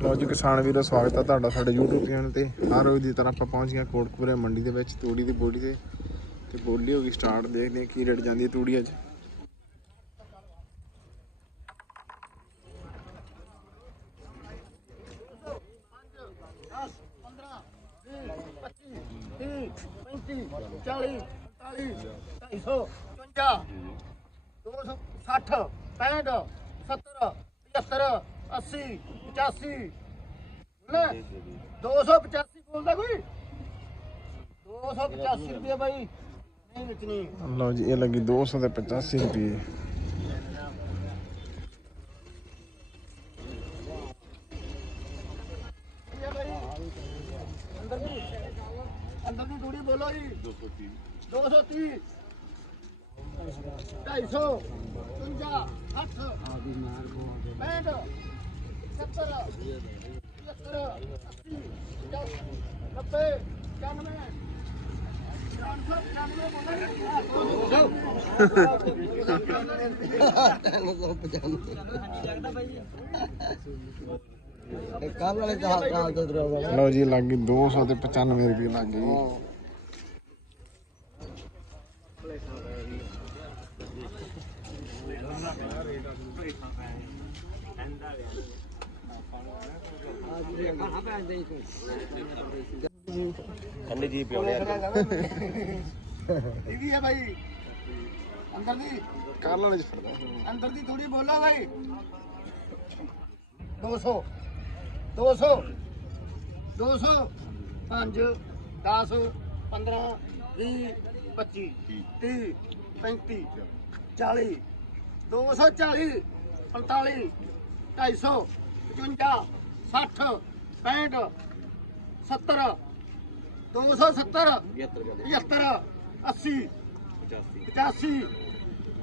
ਲੋ ਜੀ ਕਿਸਾਨ ਵੀਰੋ ਸਵਾਗਤ ਹੈ ਤੁਹਾਡਾ ਸਾਡੇ YouTube ਚੈਨਲ ਤੇ ਹਰ ਰੋਜ਼ ਦੀ ਤਰ੍ਹਾਂ ਆਪਾਂ ਪਹੁੰਚ ਗਏ ਕੋਟਕਪੂਰੇ ਮੰਡੀ ਦੇ ਵਿੱਚ ਤੂੜੀ ਦੀ ਬੋਲੀ ਤੇ ਤੇ ਬੋਲੀ ਹੋ ਗਈ ਸਟਾਰਟ ਦੇਖਦੇ ਹਾਂ ਕੀ ਰੇਟ ਜਾਂਦੀ ਹੈ ਤੂੜੀ ਅੱਜ ਚਾਲੀ, ਦੋ ਸੌ ਸੱਠ, ਪੈਂਹਠ, ਸੱਤਰ, ਪਝੱਤਰ, ਅੱਸੀ, ਪਚਾਸੀ, ਨਾ, ਦੋ ਸੌ ਪਚਾਸੀ ਬੋਲਦਾ ਕੋਈ? ਦੋ ਸੌ ਪਚਾਸੀ ਰੁਪਏ ਬਾਈ। ਨਹੀਂ ਵਿਚਣੀ ਲਓ ਜੀ ਇਹ ਲੱਗੀ 285 ਰੁਪਏ ਇਹ ਆ ਬਾਈ ਅੰਦਰ ਦੀ ਅੰਦਰ ਦੀ ਥੋੜੀ ਬੋਲੋ ਜੀ 230 230 250 55 60 65 70 75 80 90 95 ਕੱਲ ਵਾਲੇ ਚਾਹ ਚਾਹ ਤੋਂ ਦਰੋਗਾ ਲਓ ਜੀ ਇਹ ਲੱਗੀ 200 ਤੇ 95 ਰੁਪਏ ਲੱਗ ਗਈ ਠੰਡੀ ਜੀ ਪਿਉਣੇ ਇਹ ਵੀ ਹੈ ਭਾਈ ਅੰਦਰ ਦੀ। ਕਰ ਲੈਣੇ ਚ ਫਿਰਦਾ ਅੰਦਰ ਦੀ ਥੋੜੀ ਬੋਲੋ ਭਾਈ 200 200 200 5 10 15 20 25 30 35 40 240 45 250 55 60 65 70 270 75 80 85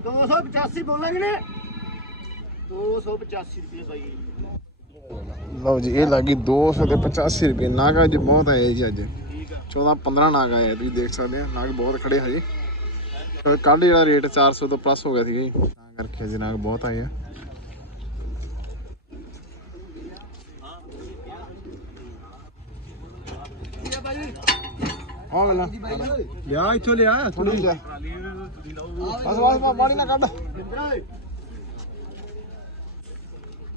285 ਬੋਲਾਂਗੇ ਨੇ 285 ਰੁਪਏ ਬਾਈ। ਲਓ ਜੀ ਇਹ ਲੱਗੀ 200 ਤੇ 85 ਰੁਪਏ। ਨਾਗ ਅੱਜ ਬਹੁਤ ਆਏ ਜੀ ਅੱਜ। 14 15 ਨਾਗ ਆਏ ਆ, ਤੁਸੀਂ ਦੇਖ ਸਕਦੇ ਆ। ਨਾਗ ਬਹੁਤ ਖੜੇ ਹਜੇ ਕੱਲ ਜਿਹੜਾ ਰੇਟ 400 ਤੋਂ ਪਲੱਸ ਹੋ ਗਿਆ ਸੀਗਾ ਜੀ। ਤਾਂ ਕਰਕੇ ਅਜੇ ਨਾਗ ਬਹੁਤ ਆਏ ਆ ਕੀ ਆ ਬਾਈ ਹਾਂ ਵੇਲਾ ਲਿਆ ਇੱਥੋਂ ਲਿਆ ਥੋੜੀ ਜਿਹੀ ਬਸ ਬਸ ਬਸ, ਪਾਣੀ ਨਾ ਕੱਢ।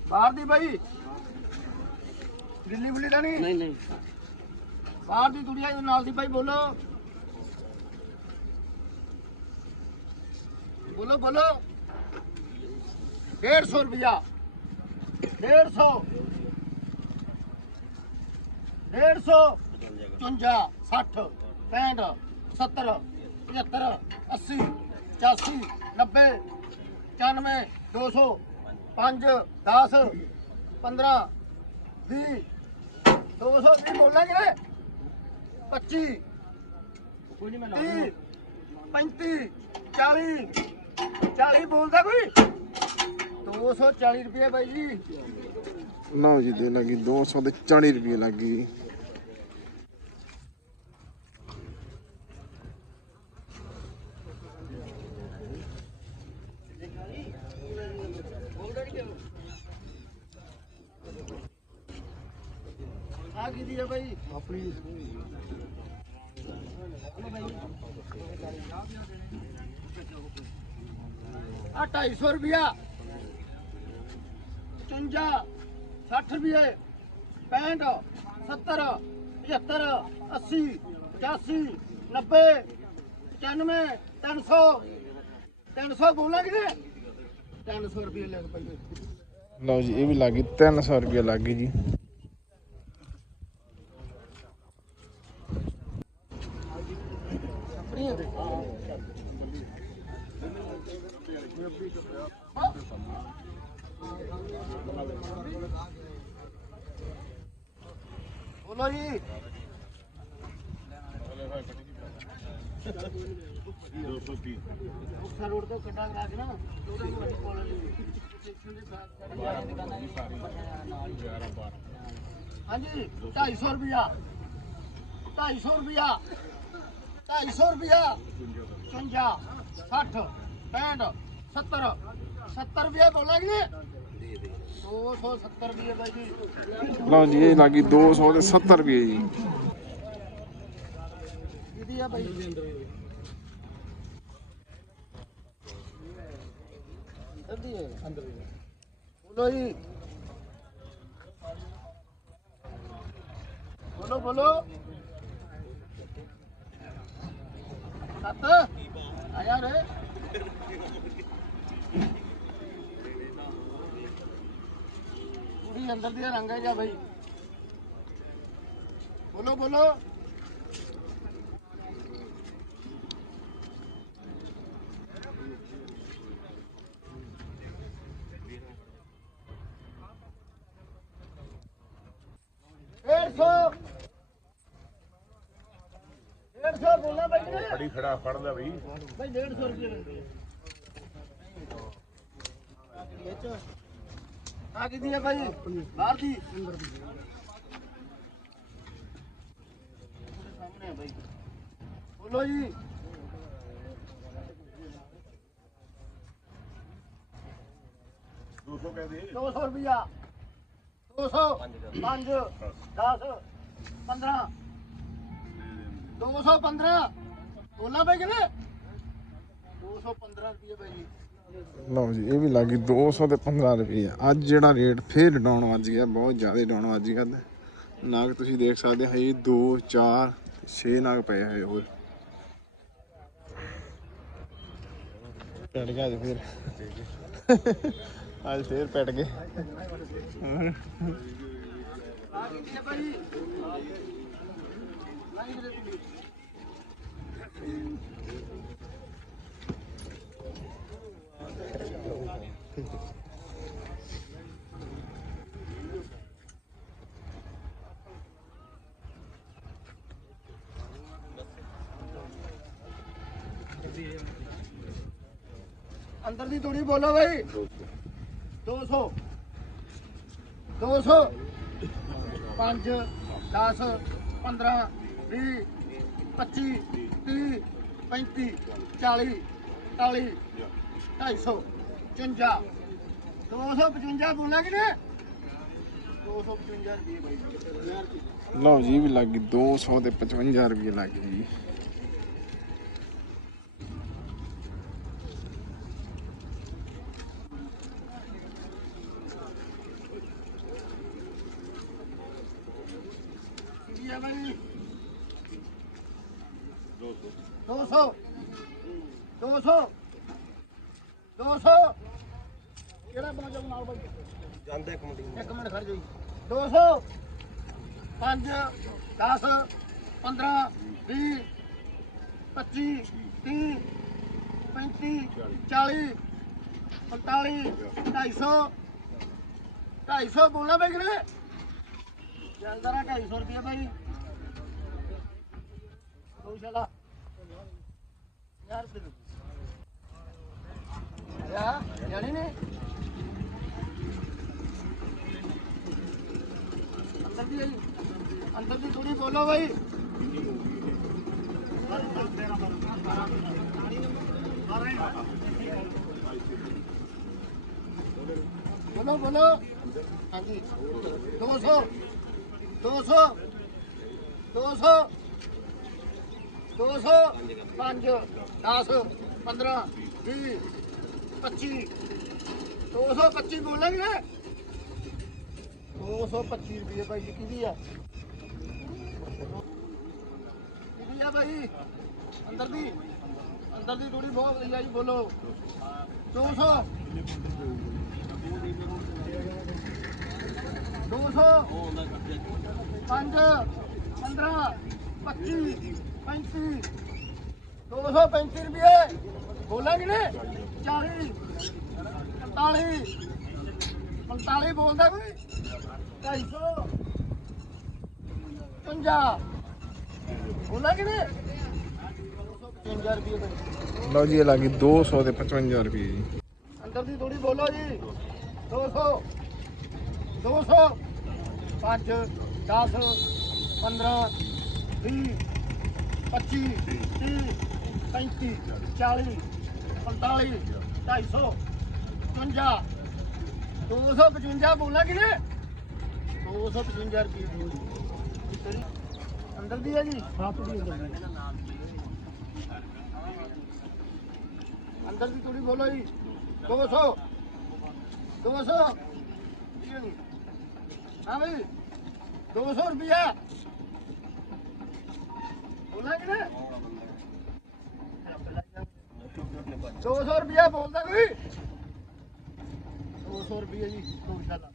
ਬਾਹਰ ਦੀ ਬਾਈ। ਦਿੱਲੀ ਬੁੱਲੀ ਦਾ ਨਹੀਂ ਨਹੀਂ। ਨਹੀਂ ਬਾਹਰ ਦੀ ਦੁਨੀਆ ਦੇ ਨਾਲ ਦੀ ਬਾਈ ਬੋਲੋ। ਬੋਲੋ ਬੋਲੋ। 150 ਰੁਪਿਆ 150 150 55 60 65 70 75 80 85 90 95 200 5 10 15 20 200 ਵੀ ਬੋਲਾਂਗੇ 25 30 35 40 40 ਬੋਲਦਾ ਕੋਈ? 240 ਰੁਪਏ ਬਾਈ ਜੀ। ਲਓ ਜੀ ਦੇ ਲੱਗੀ 200 ਤੇ 40 ਰੁਪਏ ਲੱਗੀ। ਆ ਕੀ ਦੀ ਹੈ ਬਾਈ ਆਪਣੀ ਆ 250 ਰੁਪਿਆ 55 60 ਰੁਪਏ। 65 70 75 80 85 90 95 300 300 ਬੋਲਾਂਗੇ ਨੇ 300 ਰੁਪਏ ਲੱਗ ਪਏ। ਲਓ ਜੀ ਇਹ ਵੀ ਲੱਗੀ 300 ਰੁਪਏ ਲੱਗੀ ਜੀ। ਬੋਲੋ ਜੀ। ਉੱਥਾ ਰੋਡ ਤੋਂ ਕੱਢਾ ਕਰਾ ਕੇ ਨਾ, ਉਹਦੇ ਨੂੰ ਅਸੀਂ ਕੋਲ ਹਾਂਜੀ 250 ਰੁਪਿਆ 250 ਰੁਪਿਆ 250 ਰੁਪਿਆ 55 60 65 70 70 ਰੁਪਏ ਬੋਲਾਂਗੇ 270 ਰੁਪਏ ਬਾਈ ਜੀ। ਲਓ ਜੀ ਇਹ ਲੱਗੀ 200 ਤੇ 70 ਰੁਪਏ ਜੀ। ਕਿਹਦੀ ਆ ਬਾਈ? ਅੰਦਰ ਹੈ ਅੰਦਰ ਬੋਲੋ ਜੀ। ਬੋਲੋ ਬੋਲੋ। ਸੱਤ। ਆ ਯਾਰ ਅੰਦਰ ਦੀ ਰੰਗ ਹੈ ਜਾ ਬਾਈ। ਬੋਲੋ ਬੋਲੋ। ਖੜਾ ਫੜਦਾ ਬਈ। ਬਾਈ 150 ਰੁਪਏ। ਲੈਂਦੇ ਵਿੱਚ ਆ ਕਿਦੀ ਹੈ ਭਾਈ? ਬਾਹਰ ਦੀ। ਅੰਦਰ ਦੀ ਸਾਹਮਣੇ ਹੈ ਭਾਈ ਬੋਲੋ ਜੀ ਦੋ ਸੌ ਕਹਿ ਦੇ 200 ਰੁਪਿਆ 200 5 10 15 215 ਬੋਲਣਾ ਭਾਈ ਕਿਨੇ 215 ਰੁਪਏ ਭਾਈ। ਜੀ ਲਓ ਜੀ, ਇਹ ਵੀ ਲੱਗੀ 200 ਤੇ 15 ਰੁਪਏ ਅੱਜ ਜਿਹੜਾ ਰੇਟ ਫੇਰ ਡਾਊਨ ਵੱਜ ਗਿਆ, ਬਹੁਤ ਜ਼ਿਆਦਾ ਡਾਊਨ ਵੱਜ ਗਿਆ ਨਾਗ ਤੁਸੀਂ ਦੇਖ ਸਕਦੇ ਹੋ ਜੀ 2 4 6 ਨਾਗ ਪਏ ਹੋਏ ਹੋਰ। ਪਟ ਗਿਆ ਅੱਜ ਫੇਰ। ਅੱਜ ਫੇਰ ਪਟ ਗਏ। ਆ ਕਿੰਨੀ ਹੈ ਭਾਈ ਲਾਈ ਦੇ ਤੁਸੀਂ ਅੰਦਰ ਦੀ ਤੂੜੀ ਬੋਲੋ ਭਾਈ 200 200 5 10 15 20 25 30 35 40 41 250 55 255 ਬੋਲਾ ਕਿ ਨੇ 255 ਰੁਪਏ ਬਾਈ ਲਓ ਜੀ, ਵੀ ਵੀ ਲੱਗੀ 200 ਤੇ 55 ਰੁਪਏ ਲੱਗ ਗਈ ਜੀ ਕੀ ਹੈ ਬਾਈ 200 200 200 ਕਿਹੜਾ ਬਾਜਾ ਨਾਲ ਬਾਈ ਜਾਂਦੇ ਇੱਕ ਮਿੰਟ ਇੱਕ ਮਿੰਟ। ਖੜ ਜਾਈ 200 5 10 15 20 25 30 35 40 45 250 250 ਬੋਲਣਾ ਬਈ ਕਿਨੇ ਜਲਦਾ ਨਾ 250 ਰੁਪਏ ਭਾਈ ਗਊਸ਼ਾਲਾ ਯਾਰ ਰੁਪਏ ਦੇ ਯਾ ਜਾਣੀ ਨੇ? ਅੰਦਰ ਦੀ ਆਈ ਅੰਦਰ ਦੀ ਥੋੜੀ ਬੋਲੋ ਭਾਈ ਬੋਲੋ ਬੋਲੋ। ਹਾਂਜੀ। 200 200 200 200 5 10 15 20 25 225 ਬੋਲਾਂਗੇ। 225 ਰੁਪਏ ਭਾਈ ਜੀ, ਕਿਹਦੀ ਆ? ਕਿਹਦੀ ਆ ਭਾਈ ਅੰਦਰ ਦੀ। ਅੰਦਰ ਦੀ ਥੋੜੀ ਬਹੁਤ ਵਧੀਆ ਜੀ, ਬੋਲੋ। 200 200 5 15 25 35 235 ਰੁਪਏ। ਬੋਲਾਂਗੇ। ਨੇ 40 45 45 ਬੋਲਦਾ ਕੋਈ? 250 50 ਬੋਲਾ ਕਿ ਨਹੀਂ 250 ਰੁਪਏ ਦੇ। ਲਓ ਜੀ ਇਹ ਲੱਗੀ 200 ਤੇ 55 ਰੁਪਏ ਜੀ। ਅੰਦਰ ਦੀ ਥੋੜੀ ਬੋਲੋ ਜੀ। 200 200 5 10 15 20 25 30 35 40 45 250 55 255 ਬੋਲਣਾ ਕਿ ਨੇ 255 ਰੁਪਏ ਬੋਲ ਅੰਦਰ ਦੀ ਹੈ ਜੀ? ਸਾਤ ਦੀ ਅੰਦਰ ਦੀ ਅੰਦਰ ਦੀ ਥੋੜੀ ਬੋਲੋ ਜੀ 200 200 ਹਾਂ ਬਈ 200 ਰੁਪਿਆ ਬੋਲਣਾ ਕਿ ਨੇ 200 ਰੁਪਿਆ ਬੋਲਦਾ ਕੋਈ। 200 ਰੁਪਏ ਜੀ ਦੋ ਸ਼ਾਲਾ